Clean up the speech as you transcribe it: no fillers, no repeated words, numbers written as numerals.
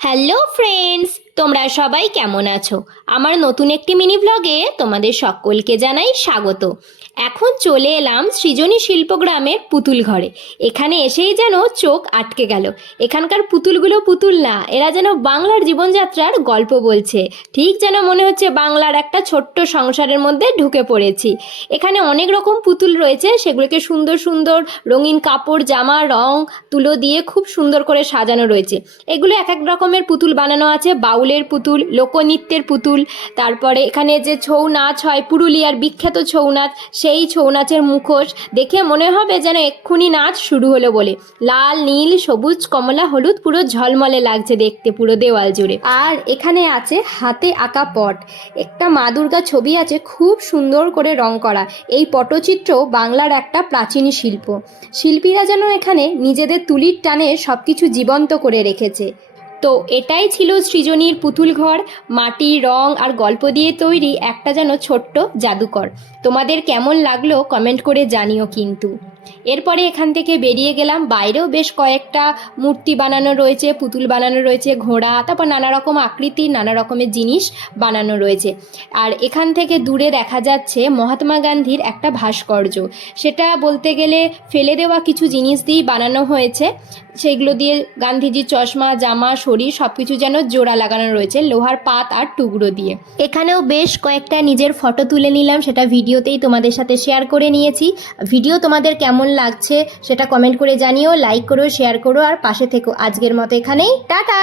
Hello friends, তোমরা সবাই কেমন আছো? আমার নতুন একটি মিনি ব্লগে তোমাদের সকলকে জানাই স্বাগত। এখন চলে এলাম সৃজনী শিল্পগ্রামের পুতুল ঘরে। এখানে এসেই যেন চোখ আটকে গেল। এখানকার পুতুলগুলো পুতুল না, এরা যেন বাংলার জীবনযাত্রার গল্প বলছে। ঠিক যেন মনে হচ্ছে বাংলার একটা ছোট্ট সংসারের মধ্যে ঢুকে পড়েছি। এখানে অনেক রকম পুতুল রয়েছে, সেগুলোকে সুন্দর সুন্দর রঙিন কাপড়, জামা, রং, তুলো দিয়ে খুব সুন্দর করে সাজানো রয়েছে। এগুলো এক এক রকমের পুতুল বানানো আছে, বাউলের পুতুল, লোকনৃত্যের পুতুল, তারপরে এখানে যে ছৌ নাচ হয়, পুরুলিয়ার বিখ্যাত ছৌ নাচ, সেই ছৌ নাচের মুখোশ দেখে মনে হবে যেন এক্ষুনি নাচ শুরু হলো বলে। লাল, নীল, সবুজ, কমলা, হলুদ, পুরো ঝলমলে লাগছে দেখতে পুরো দেওয়াল জুড়ে। আর এখানে আছে হাতে আঁকা পট, একটা মা দুর্গা ছবি আছে খুব সুন্দর করে রং করা। এই পটচিত্র বাংলার একটা প্রাচীন শিল্প। শিল্পীরা যেন এখানে নিজেদের তুলির টানে সব কিছু জীবন্ত করে রেখেছে। তো এটাই ছিল সৃজনীর পুতুল ঘর, মাটি, রং আর গল্প দিয়ে তৈরি একটা যেন ছোট্ট জাদুকর। তোমাদের কেমন লাগলো কমেন্ট করে জানিও কিন্তু। এরপরে এখান থেকে বেরিয়ে গেলাম, বাইরেও বেশ কয়েকটা মূর্তি বানানো রয়েছে, পুতুল বানানো রয়েছে, ঘোড়া, তারপর নানা রকম আকৃতির নানা রকমের জিনিস বানানো রয়েছে। আর এখান থেকে দূরে দেখা যাচ্ছে মহাত্মা গান্ধীর একটা ভাস্কর্য। সেটা বলতে গেলে ফেলে দেওয়া কিছু জিনিস দিয়েই বানানো হয়েছে। সেইগুলো দিয়ে গান্ধীজির চশমা, জামা, শরীর সব কিছু যেন জোড়া লাগানো রয়েছে লোহার পাত আর টুকরো দিয়ে। এখানেও বেশ কয়েকটা নিজের ফটো তুলে নিলাম, সেটা ভিডিওতেই তোমাদের সাথে শেয়ার করে নিয়েছি। ভিডিও তোমাদের কেমন লাগছে সেটা কমেন্ট করে জানিও, লাইক করো, শেয়ার করো আর পাশে থেকো। আজকের মতো এখানেই টাটা।